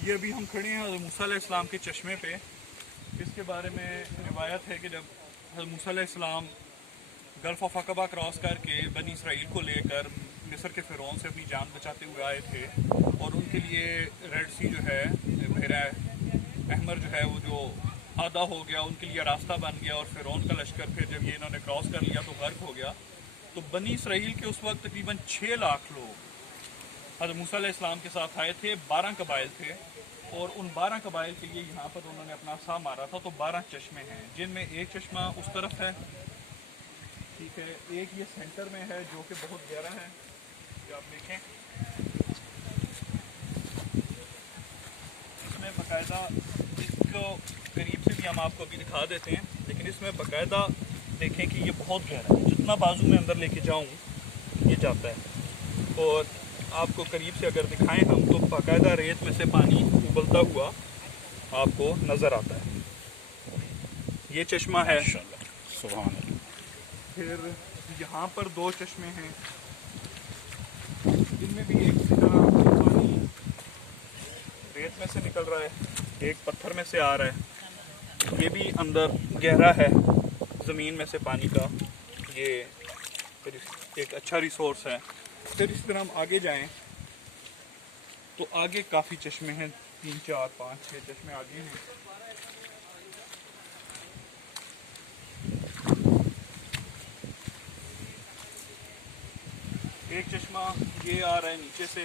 ये अभी हम खड़े हैं हज़रत मूसा अलैहिस्सलाम के चश्मे पे। इसके बारे में रिवायत है कि जब हज़रत मूसा अलैहिस्सलाम गल्फ़ ऑफ अक़बा क्रॉस करके बनी इसराइल को लेकर मिस्र के फ़िरौन से अपनी जान बचाते हुए आए थे और उनके लिए रेड सी जो है, बहरा अहमर जो है, वो जो आधा हो गया, उनके लिए रास्ता बन गया और फ़िरौन का लश्कर फिर जब ये इन्होंने क्रॉस कर लिया तो गर्क हो गया। तो बनी इसराइल के उस वक्त तकरीबन 6 लाख लोग हज़रत मूसा अलैहिस्सलाम के साथ आए थे। 12 कबाइल थे और उन 12 कबाइल के लिए यहाँ पर उन्होंने अपना सा मारा था। तो 12 चश्मे हैं, जिनमें एक चश्मा उस तरफ है, ठीक है, एक ये सेंटर में है जो कि बहुत गहरा है, जो आप देखें इसमें बाकायदा, इसको करीब से भी हम आपको अभी दिखा देते हैं, लेकिन इसमें बाकायदा देखें कि ये बहुत गहरा है, जितना बाजू में अंदर लेके जाऊँ ये जाता है। और आपको करीब से अगर दिखाएं हम तो बाकायदा रेत में से पानी उबलता हुआ आपको नज़र आता है। ये चश्मा है, सुभान अल्लाह। फिर यहाँ पर 2 चश्मे हैं, इनमें भी एक पानी रेत में से निकल रहा है, एक पत्थर में से आ रहा है। ये भी अंदर गहरा है ज़मीन में से पानी का, ये एक अच्छा रिसोर्स है। फिर इस तरह हम आगे जाएं तो आगे काफ़ी चश्मे हैं, 3, 4, 5, 6 चश्मे आगे हैं। एक चश्मा ये आ रहा है नीचे से,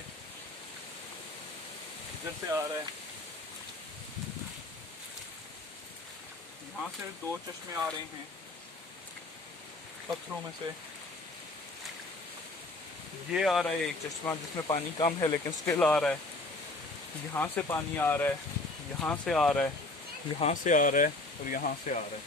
इधर से आ रहा है, यहाँ से 2 चश्मे आ रहे हैं पत्थरों में से। ये आ रहा है एक चश्मा जिसमें पानी कम है लेकिन स्टिल आ रहा है। यहाँ से पानी आ रहा है, यहाँ से आ रहा है, यहाँ से आ रहा है और यहाँ से आ रहा है।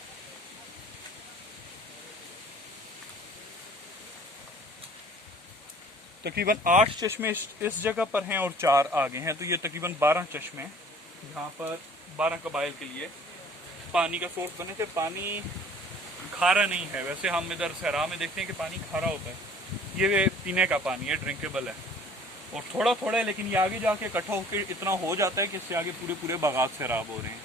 तकरीबन 8 चश्मे इस जगह पर हैं और 4 आगे हैं, तो ये तकरीबन 12 चश्मे यहाँ पर 12 कबाइल के लिए पानी का सोर्स बने थे। पानी खारा नहीं है, वैसे हम इधर सहरा में देखते हैं कि पानी खारा होता है, ये पीने का पानी है, ड्रिंकेबल है और थोड़ा थोड़ा है, लेकिन ये आगे जाके इकट्ठा होकर इतना हो जाता है कि इससे आगे पूरे पूरे बागात सैराब हो रहे हैं।